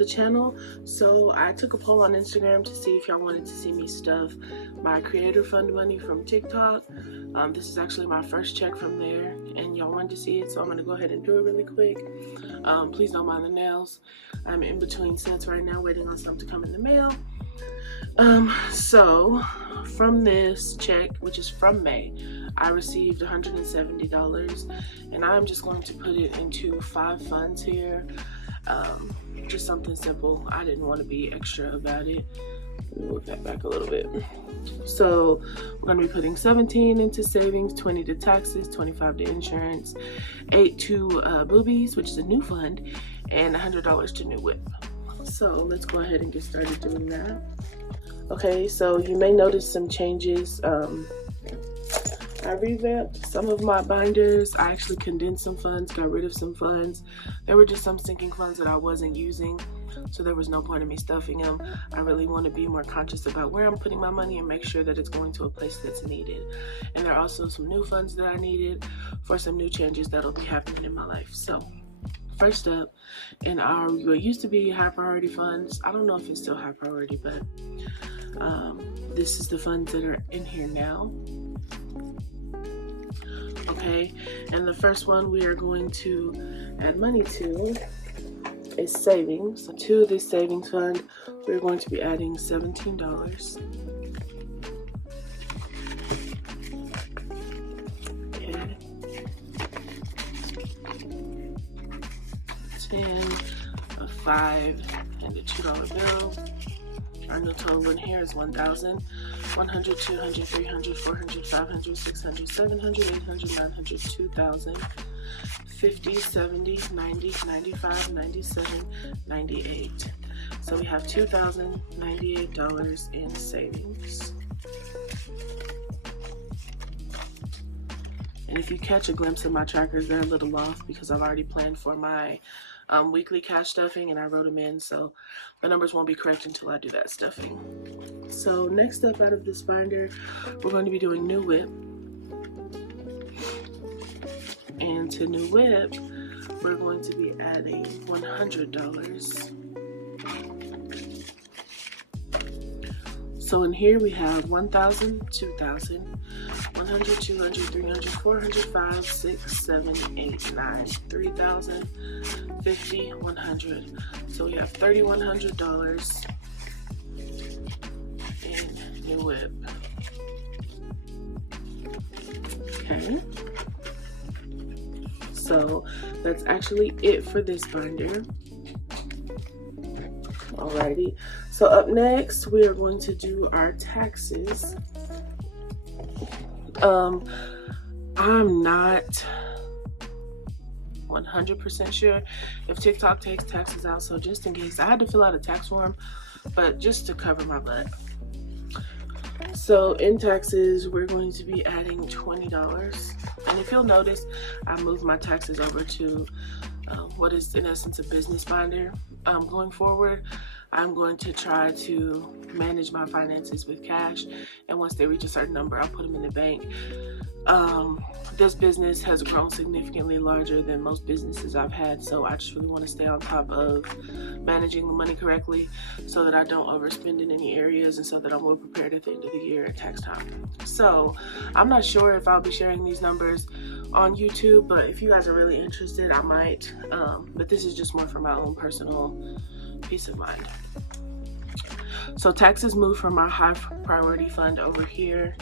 the channel. So I took a poll on Instagram to see if y'all wanted to see me stuff my creator fund money from TikTok. This is actually my first check from there, and y'all wanted to see it, so I'm gonna go ahead and do it really quick. Please don't mind the nails. I'm in between sets right now, waiting on some to come in the mail. So from this check, which is from May, I received $170, and I'm just going to put it into 5 funds here. Just something simple. I didn't want to be extra about it. Let me move that back a little bit. So we're going to be putting 17 into savings, 20 to taxes, 25 to insurance, 8 to Boobies, which is a new fund, and $100 to New Whip. So let's go ahead and get started doing that. Okay, so you may notice some changes. I revamped some of my binders. I actually condensed some funds, got rid of some funds. There were just some sinking funds that I wasn't using, so there was no point in me stuffing them. I really want to be more conscious about where I'm putting my money and make sure that it's going to a place that's needed. And there are also some new funds that I needed for some new changes that'll be happening in my life. So first up, in our what used to be high priority funds, I don't know if it's still high priority, but this is the funds that are in here now. Okay, and the first one we are going to add money to is savings. So to this savings fund, we're going to be adding $17. Okay. 10, a 5, and a $2 bill. Our new total in here is 1,000, 100, 200, 300, 400, 500, 600, 700, 800, 900, 2,000, 50, 70, 90, 95, 97, 98. So we have $2,098 in savings. And if you catch a glimpse of my trackers, they're a little off because I've already planned for my weekly cash stuffing and I wrote them in, so the numbers won't be correct until I do that stuffing. So next up out of this binder, we're going to be doing New Whip. And to New Whip, we're going to be adding $100. So in here we have 1,000, 2,000, 100, 200, 300, 400, 5, 6, 7, 8, 9, 3,000, 50, 100. So we have $3,100 in New Whip. Okay. So that's actually it for this binder. Alrighty, so up next we are going to do our taxes. I'm not 100% sure if TikTok takes taxes out, so just in case, I had to fill out a tax form, but just to cover my butt. So in taxes, we're going to be adding $20. And if you'll notice, I moved my taxes over to what is in essence a business binder. Going forward, I'm going to try to manage my finances with cash, and once they reach a certain number, I'll put them in the bank. This business has grown significantly larger than most businesses I've had, so I just really want to stay on top of managing the money correctly so that I don't overspend in any areas and so that I'm well prepared at the end of the year at tax time. So I'm not sure if I'll be sharing these numbers on YouTube, but if you guys are really interested, I might. But this is just more for my own personal peace of mind. So taxes move from our high priority fund over here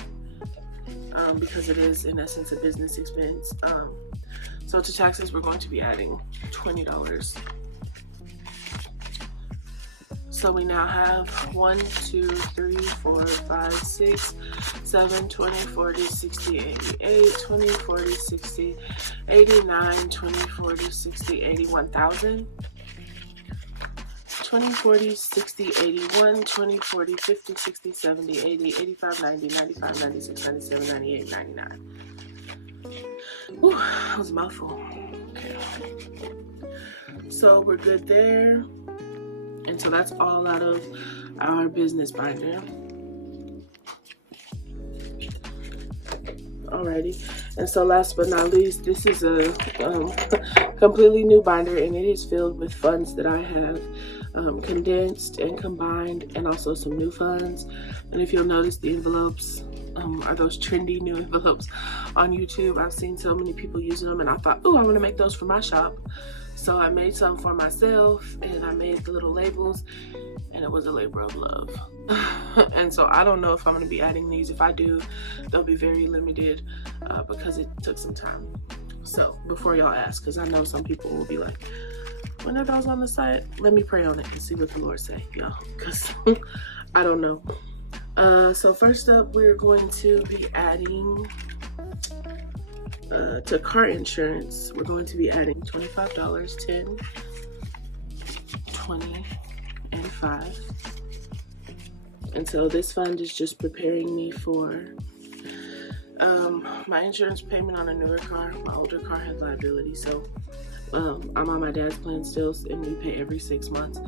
because it is in essence a business expense. So to taxes, we're going to be adding $20. So we now have 1, 2, 3, 4, 5, 6, 7, 20, 40, 60, 88, 20, 40, 60, 89, 20, 40, 60, 80, 1,000. 20, 40, 60, 81, 20, 40, 50, 60, 70, 80, 85, 90, 95, 96, 97, 98, 99. Whew, that was a mouthful. Okay. So we're good there. And so that's all out of our business binder. Alrighty, and so last but not least, this is a completely new binder, and it is filled with funds that I have condensed and combined, and also some new funds. And if you'll notice, the envelopes are those trendy new envelopes on YouTube. I've seen so many people using them, and I thought, oh, I want to make those for my shop. So I made some for myself, and I made the little labels, and it was a labor of love. And so I don't know if I'm going to be adding these. If I do, they'll be very limited because it took some time. So before y'all ask, because I know some people will be like, when are those on the site? Let me pray on it and see what the Lord say, y'all, because I don't know. So first up, we're going to be adding to car insurance. We're going to be adding $25, 10, 20, and 5. And so this fund is just preparing me for my insurance payment on a newer car. My older car has liability, so I'm on my dad's plan still, and we pay every 6 months.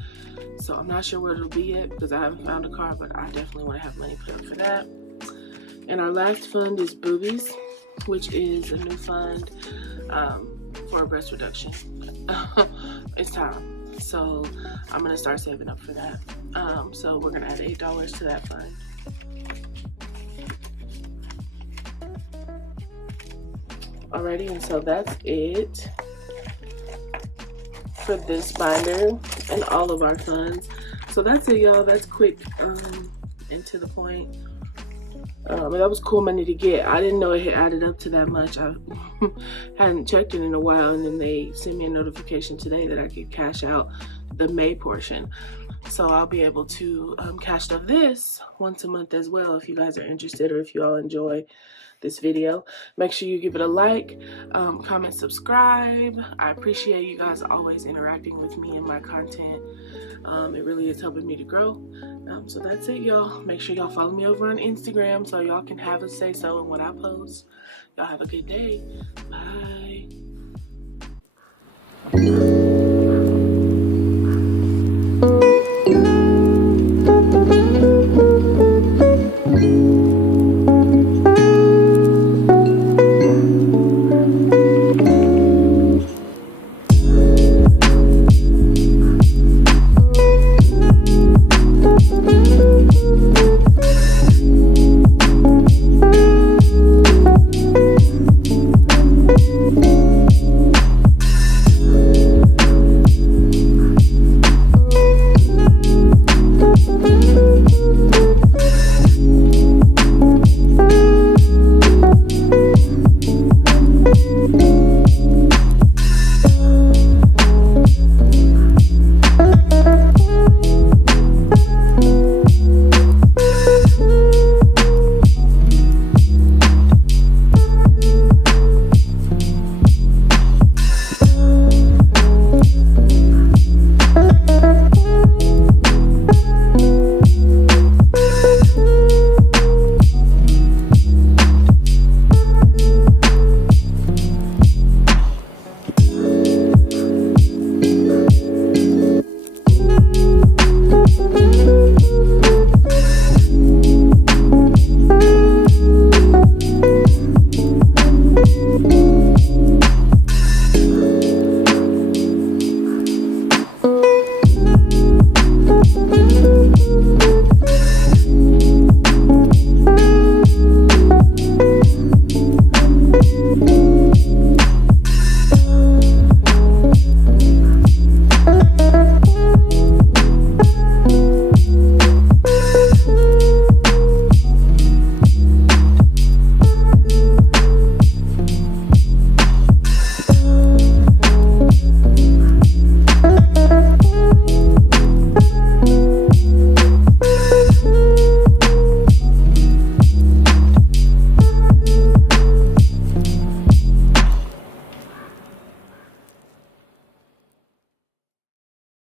So I'm not sure where it'll be yet because I haven't found a car, but I definitely want to have money put up for that. And our last fund is Boobies, which is a new fund for breast reduction. It's time. So I'm gonna start saving up for that. So we're gonna add $8 to that fund. Alrighty, and so that's it for this binder and all of our funds. So that's it, y'all. That's quick and to the point. But that was cool money to get. I didn't know it had added up to that much. I hadn't checked it in a while, and then they sent me a notification today that I could cash out the May portion. So I'll be able to cash out this once a month as well if you guys are interested, or if you all enjoy this video. Make sure you give it a like, comment, subscribe. I appreciate you guys always interacting with me and my content. It really is helping me to grow. So that's it, y'all. Make sure y'all follow me over on Instagram so y'all can have a say so in what I post. Y'all have a good day. Bye.